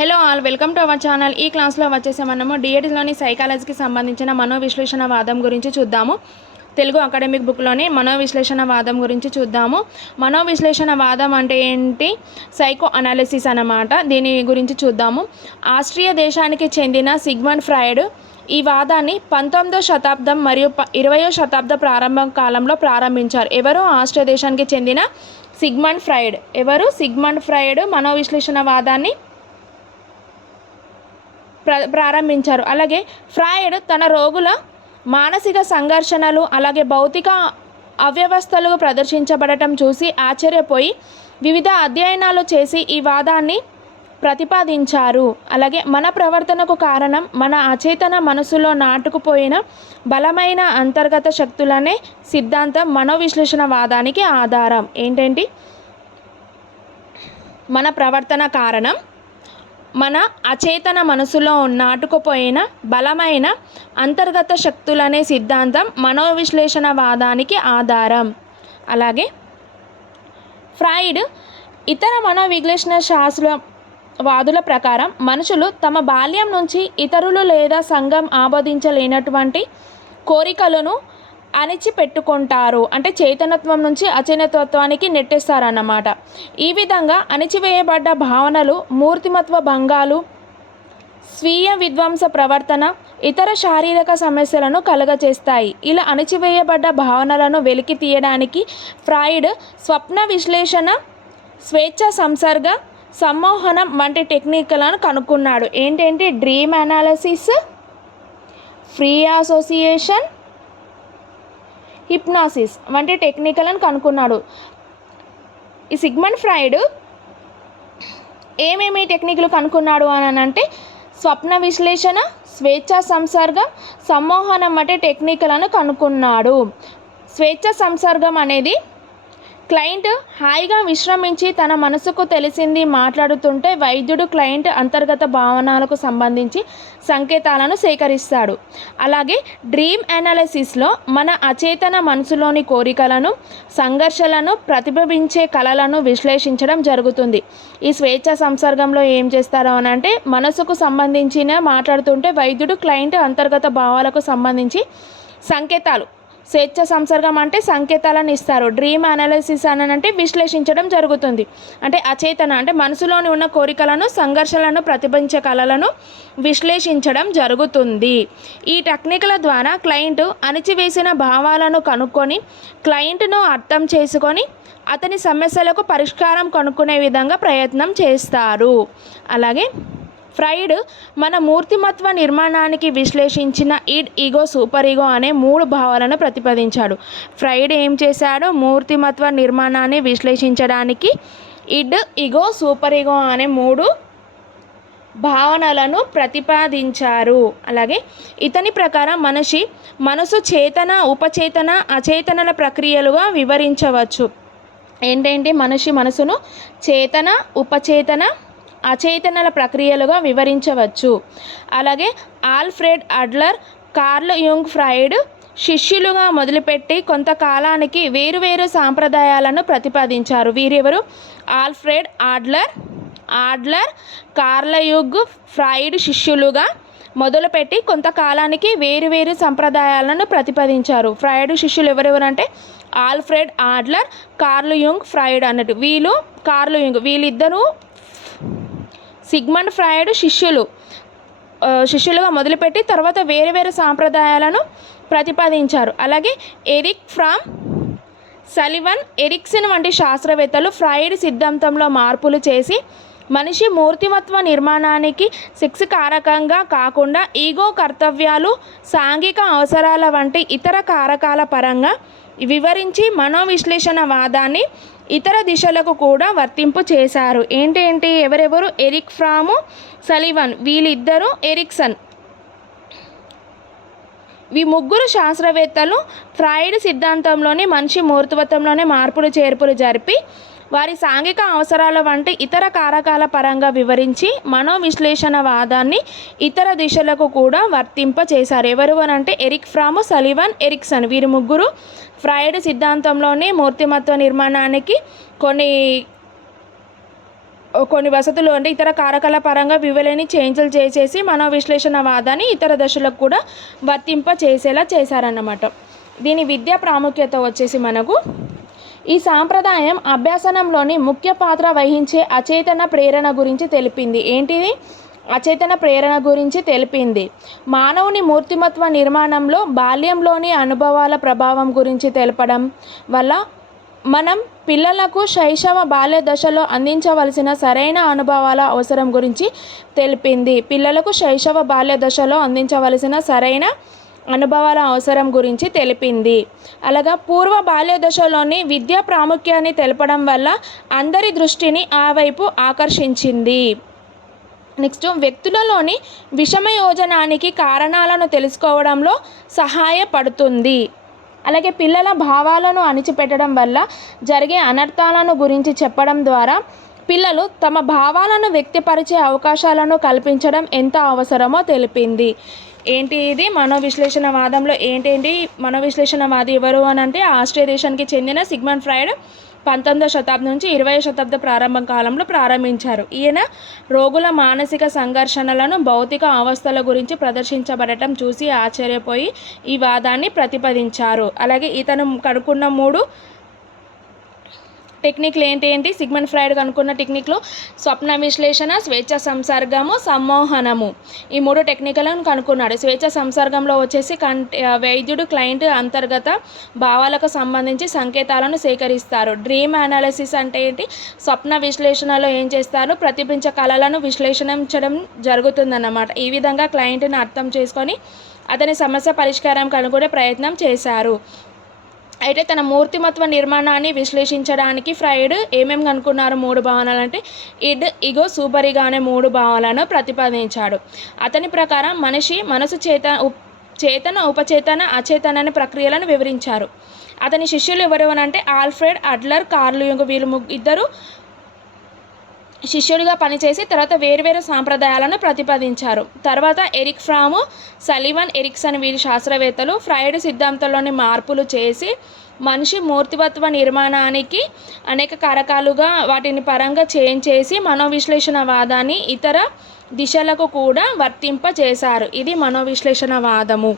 Hello all, welcome to our channel. ఈ క్లాస్లో వచ్చేసి మనము డిఎడ్లోని సైకాలజీకి సంబంధించిన మనోవిశ్లేషణవాదం గురించి చూద్దాము. తెలుగు అకాడమిక్ బుక్లోని మనోవిశ్లేషణవాదం గురించి చూద్దాము. మనోవిశ్లేషణవాదం అంటే ఏంటి? సైకో అనాలిసిస్ అన్నమాట. దీని గురించి చూద్దాము. ఆస్ట్రియా దేశానికి చెందిన సిగ్మండ్ ఫ్రాయిడ్ ఈ వాదాన్ని 19వ శతాబ్దం మరియు 20వ శతాబ్ద ప్రారంభ కాలంలో ప్రారంభించారు. ఎవరు? ఆస్ట్రియా దేశానికి చెందిన సిగ్మండ్ ఫ్రాయిడ్. ఎవరు? సిగ్మండ్ ఫ్రాయిడ్ మనోవిశ్లేషణవాదాన్ని ప్రారంభించారు. అలాగే ఫ్రాయిడ్ తన రోగుల మానసిక సంఘర్షణలు అలాగే భౌతిక అవ్యవస్థలు ప్రదర్శించబడటం చూసి ఆశ్చర్యపోయి వివిధ అధ్యయనాలు చేసి ఈ వాదాన్ని ప్రతిపాదించారు. అలాగే మన ప్రవర్తనకు కారణం మన అచేతన మనసులో నాటుకుపోయిన బలమైన అంతర్గత శక్తులనే సిద్ధాంతం మనోవిశ్లేషణవాదానికి ఆధారం. ఏంటంటే మన ప్రవర్తన కారణం మన అచేతన మనసులో నాటుకుపోయిన బలమైన అంతర్గత శక్తులనే సిద్ధాంతం మనోవిశ్లేషణవాదానికి ఆధారం. అలాగే ఫ్రాయిడ్ ఇతర మనోవిశ్లేషణ శాస్త్రవాదుల ప్రకారం మనుషులు తమ బాల్యం నుంచి ఇతరులు లేదా సంఘం ఆమోదించలేనటువంటి కోరికలను అణిచిపెట్టుకుంటారు. అంటే చేతనత్వం నుంచి అచేతనత్వానికి నెట్టేస్తారన్నమాట. ఈ విధంగా అణిచివేయబడ్డ భావనలు మూర్తిమత్వ భంగాలు, స్వీయ విధ్వంస ప్రవర్తన, ఇతర శారీరక సమస్యలను కలుగజేస్తాయి. ఇలా అణిచివేయబడ్డ భావనలను వెలికి తీయడానికి ఫ్రాయిడ్ స్వప్న విశ్లేషణ, స్వేచ్ఛ సంసర్గ, సమ్మోహనం వంటి టెక్నిక్లను కనుక్కున్నాడు. ఏంటంటే dream analysis, free association, hypnosis వంటి టెక్నిక్లను కనుక్కున్నాడు. ఈ సిగ్మండ్ ఫ్రాయిడ్ ఏమేమి టెక్నిక్లు కనుక్కున్నాడు అని అంటే స్వప్న విశ్లేషణ, స్వేచ్ఛ సంసర్గం, సమ్మోహనం వంటి టెక్నిక్లను కనుక్కున్నాడు. స్వేచ్ఛ సంసర్గం అనేది క్లయింట్ హాయిగా విశ్రమించి తన మనసుకు తెలిసింది మాట్లాడుతుంటే వైద్యుడు క్లయింట్ అంతర్గత భావనలకు సంబంధించి సంకేతాలను సేకరిస్తాడు. అలాగే డ్రీమ్ అనాలిసిస్లో మన అచేతన మనసులోని కోరికలను, సంఘర్షణలను ప్రతిబింబించే కళలను విశ్లేషించడం జరుగుతుంది. ఈ స్వేచ్ఛ సంసర్గంలో ఏం చేస్తారు అని అంటే మనసుకు సంబంధించిన మాట్లాడుతుంటే వైద్యుడు క్లయింట్ అంతర్గత భావాలకు సంబంధించి సంకేతాలు, స్వేచ్ఛ సంసర్గం అంటే సంకేతాలను ఇస్తారు. డ్రీమ్ అనాలిసిస్ అని అంటే విశ్లేషించడం జరుగుతుంది. అంటే అచేతన అంటే మనసులోని ఉన్న కోరికలను, సంఘర్షణలను ప్రతిబింబించే కళలను విశ్లేషించడం జరుగుతుంది. ఈ టెక్నిక్ల ద్వారా క్లయింట్ అణిచివేసిన భావాలను కనుక్కొని క్లయింట్ను అర్థం చేసుకొని అతని సమస్యలకు పరిష్కారం కనుక్కునే విధంగా ప్రయత్నం చేస్తారు. అలాగే ఫ్రాయిడ్ మన మూర్తిమత్వ నిర్మాణానికి విశ్లేషించిన ఇడ్, ఈగో, సూపర్ ఈగో అనే 3 భావాలను ప్రతిపాదించాడు. ఫ్రాయిడ్ ఏం చేశాడు? మూర్తిమత్వ నిర్మాణాన్ని విశ్లేషించడానికి ఇడ్, ఈగో, సూపర్ ఈగో అనే 3 భావనలను ప్రతిపాదించారు. అలాగే ఇతని ప్రకారం మనసు చేతన, ఉపచేతన, అచేతనల ప్రక్రియలుగా వివరించవచ్చు. ఏంటంటే మనసును చేతన, ఉపచేతన, అచేతనల ప్రక్రియలుగా వివరించవచ్చు. అలాగే Alfred Adler, Carl Jung Freud శిష్యులుగా మొదలుపెట్టి కొంతకాలానికి వేరువేరు సాంప్రదాయాలను ప్రతిపాదించారు. వీరెవరు? Alfred Adler, Carl Jung Freud శిష్యులుగా మొదలుపెట్టి కొంతకాలానికి వేరువేరు సంప్రదాయాలను ప్రతిపాదించారు. ఫ్రాయిడ్ శిష్యులు ఎవరెవరంటే Alfred Adler, Carl Jung Freud అన్నట్టు. వీళ్ళిద్దరూ సిగ్మండ్ ఫ్రాయిడ్ శిష్యులుగా మొదలుపెట్టి తర్వాత వేరే వేరే సాంప్రదాయాలను ప్రతిపాదించారు. అలాగే ఎరిక్ ఫ్రామ్, సలివన్, ఎరిక్సన్ వంటి శాస్త్రవేత్తలు ఫ్రాయిడ్ సిద్ధాంతంలో మార్పులు చేసి మనిషి మూర్తిమత్వ నిర్మాణానికి సెక్స్ కారకంగా కాకుండా ఈగో, కర్తవ్యాలు, సాంఘిక అవసరాల వంటి ఇతర కారకాల పరంగా వివరించి మనోవిశ్లేషణవాదాన్ని ఇతర దిశలకు కూడా వర్తింపు చేశారు. ఏంటి ఎవరెవరు? ఎరిక్ ఫ్రాము, సలివన్, వీళ్ళిద్దరూ ఎరిక్సన్. ఈ 3 శాస్త్రవేత్తలు ఫ్రాయిడ్ సిద్ధాంతంలోని మనిషి మూర్తిమత్వంలోనే మార్పులు చేర్పులు జరిపి వారి సాంఘిక అవసరాల వంటి ఇతర కారకాల పరంగా వివరించి మనోవిశ్లేషణవాదాన్ని ఇతర దిశలకు కూడా వర్తింపచేశారు. ఎవరు అని అంటే ఎరిక్ ఫ్రామ్, సలివన్, ఎరిక్సన్. వీరు 3 ఫ్రాయిడ్ సిద్ధాంతంలోని మూర్తిమత్వ నిర్మాణానికి కొన్ని కొన్ని వసతులు అంటే ఇతర కారకాల పరంగా వివలేని చేంజ్లు చేసేసి మనోవిశ్లేషణవాదాన్ని ఇతర దశలకు కూడా వర్తింప చేసేలా చేశారన్నమాట. దీని విద్యా ప్రాముఖ్యత వచ్చేసి మనకు ఈ సాంప్రదాయం అభ్యాసనంలోని ముఖ్య పాత్ర వహించే అచేతన ప్రేరణ గురించి తెలిపింది. ఏంటిది? అచేతన ప్రేరణ గురించి తెలిపింది. మానవుని మూర్తిమత్వ నిర్మాణంలో బాల్యంలోని అనుభవాల ప్రభావం గురించి తెలపడం వల్ల మనం పిల్లలకు శైశవ బాల్య దశలో అందించవలసిన సరైన అనుభవాల అవసరం గురించి తెలిపింది. పిల్లలకు శైశవ బాల్య దశలో అందించవలసిన సరైన అనుభవాల అవసరం గురించి తెలిపింది. అలాగా పూర్వ బాల్య దశలోని విద్యా ప్రాముఖ్యాన్ని తెలపడం వల్ల అందరి దృష్టిని ఆ వైపు ఆకర్షించింది. నెక్స్ట్, వ్యక్తులలోని విషమయోజనానికి కారణాలను తెలుసుకోవడంలో సహాయపడుతుంది. అలాగే పిల్లల భావాలను అణిచిపెట్టడం వల్ల జరిగే అనర్థాలను గురించి చెప్పడం ద్వారా పిల్లలు తమ భావాలను వ్యక్తపరిచే అవకాశాలను కల్పించడం ఎంత అవసరమో తెలిపింది. ఏంటి ఇది? మనోవిశ్లేషణవాదంలో ఏంటేంటి? మనోవిశ్లేషణవాది ఎవరు అని అంటే ఆస్ట్రియా దేశానికి చెందిన సిగ్మండ్ ఫ్రాయిడ్ 19వ శతాబ్దం నుంచి 20వ శతాబ్ద ప్రారంభ కాలంలో ప్రారంభించారు. ఈయన రోగుల మానసిక సంఘర్షణలను, భౌతిక అవస్థల గురించి ప్రదర్శించబడటం చూసి ఆశ్చర్యపోయి ఈ వాదాన్ని ప్రతిపాదించారు. అలాగే ఇతను కనుక్కున్న 3 టెక్నిక్లు ఏంటి? సిగ్మండ్ ఫ్రాయిడ్ కనుక్కున్న టెక్నిక్లు స్వప్న విశ్లేషణ, స్వేచ్ఛ సంసర్గము, సమ్మోహనము. ఈ 3 టెక్నిక్లను కనుక్కున్నాడు. స్వేచ్ఛ సంసర్గంలో వచ్చేసి వైద్యుడు క్లయింట్ అంతర్గత భావాలకు సంబంధించి సంకేతాలను సేకరిస్తారు. డ్రీమ్ అనాలిసిస్ అంటే ఏంటి? స్వప్న విశ్లేషణలో ఏం చేస్తారు? ప్రతిబింబ కళలను విశ్లేషించడం జరుగుతుందన్నమాట. ఈ విధంగా క్లయింట్ని అర్థం చేసుకొని అతని సమస్య పరిష్కారం కనుగొనే ప్రయత్నం చేశారు. అయితే తన మూర్తిమత్వ నిర్మాణాన్ని విశ్లేషించడానికి ఫ్రాయిడ్ ఏమేమి కనుక్కున్నారు? 3 భావనలు అంటే ఇడ్, ఇగో, సూపర్ ఇగో అనే 3 భావనలను ప్రతిపాదించాడు. అతని ప్రకారం మనిషి మనసు చేతన, ఉపచేతన, అచేతన అనే ప్రక్రియలను వివరించారు. అతని శిష్యులు ఎవరు అని అంటే ఆల్ఫ్రెడ్ అడ్లర్, కార్ల్ యుంగ్. వీళ్ళు ఇద్దరు శిష్యుడిగా పనిచేసి తర్వాత వేర్వేరు సాంప్రదాయాలను ప్రతిపాదించారు. తర్వాత ఎరిక్ ఫ్రామ్, సలివన్, ఎరిక్సన్ వీరి శాస్త్రవేత్తలు ఫ్రాయిడ్ సిద్ధాంతంలోని మార్పులు చేసి మనిషి మూర్తిమత్వ నిర్మాణానికి అనేక కారకాలుగా వాటిని పరంగా చేంజ్ చేసి మనోవిశ్లేషణవాదాన్ని ఇతర దిశలకు కూడా వర్తింపచేశారు. ఇది మనోవిశ్లేషణవాదము.